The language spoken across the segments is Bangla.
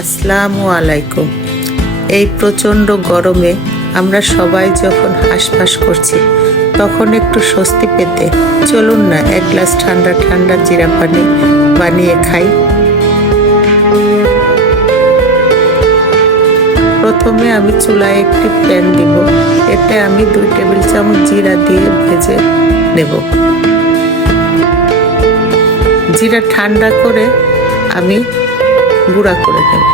আসসালামু আলাইকুম। এই প্রচণ্ড গরমে আমরা সবাই যখন হাঁসফাঁস করছি, তখন একটু স্বস্তি পেতে চলুন না এক গ্লাস ঠান্ডা ঠান্ডা জিরা পানি বানিয়ে খাই। প্রথমে আমি চুলায় একটি প্যান দিব, এতে আমি দুই টেবিল চামচ জিরা দিয়ে ভেজে নেব। জিরা ঠান্ডা করে আমি গুঁড়া করে নেব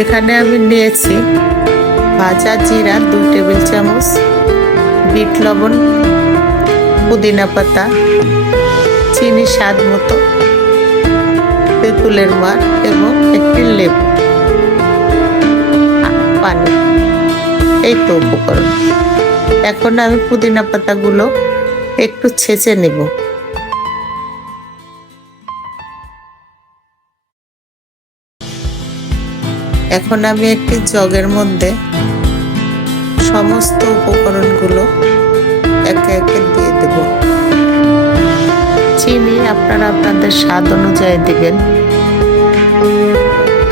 এখানে আমি নিয়েছি ভাজা জিরা দুই টেবিল চামচ, বিট লবণ, পুদিনা পাতা, চিনি স্বাদ মতো, তেঁতুলের মার এবং একটি লেবু। পানি। এই তো উপকরণ। এখন আমি পুদিনা পাতাগুলো একটু ছেঁচে নেব। এখন আমি একটি জগের মধ্যে সমস্ত উপকরণগুলো একে একে দিয়ে দেব। চিনি আপনারা আপনাদের স্বাদ অনুযায়ী দেবেন।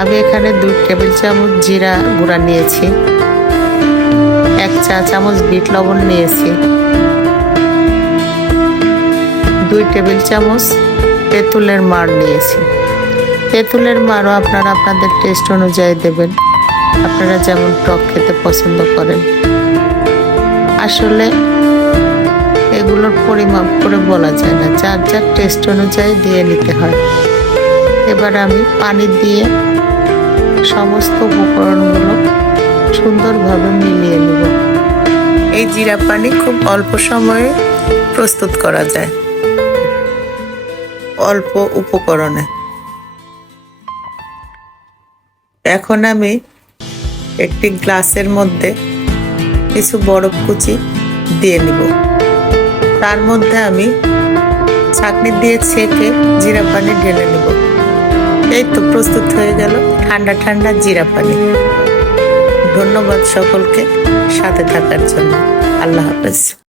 আমি এখানে দুই টেবিল চামচ জিরা গুঁড়া নিয়েছি, এক চা চামচ বিট লবণ নিয়েছি, দুই টেবিল চামচ তেঁতুলের মার নিয়েছি। তেঁতুলের মারও আপনারা আপনাদের টেস্ট অনুযায়ী দেবেন। আপনারা যেমন টক খেতে পছন্দ করেন। আসলে এগুলোর পরিমাপ করে বলা যায় না, যার যার টেস্ট অনুযায়ী দিয়ে নিতে হয়। এবার আমি পানি দিয়ে সমস্ত উপকরণগুলো সুন্দরভাবে মিলিয়ে নেব। এই জিরা পানি খুব অল্প সময়ে প্রস্তুত করা যায়। অল্প উপকরণে। এখন আমি একটি গ্লাসের মধ্যে কিছু বরফ কুচি দিয়ে নিব। তার মধ্যে আমি ছাঁকনি দিয়ে ছেঁকে জিরা পানি ঢেলে নেব। এই তো প্রস্তুত হয়ে গেল ঠান্ডা ঠান্ডা জিরা পানি। ধন্যবাদ সকলকে সাথে থাকার জন্য। আল্লাহ হাফেজ।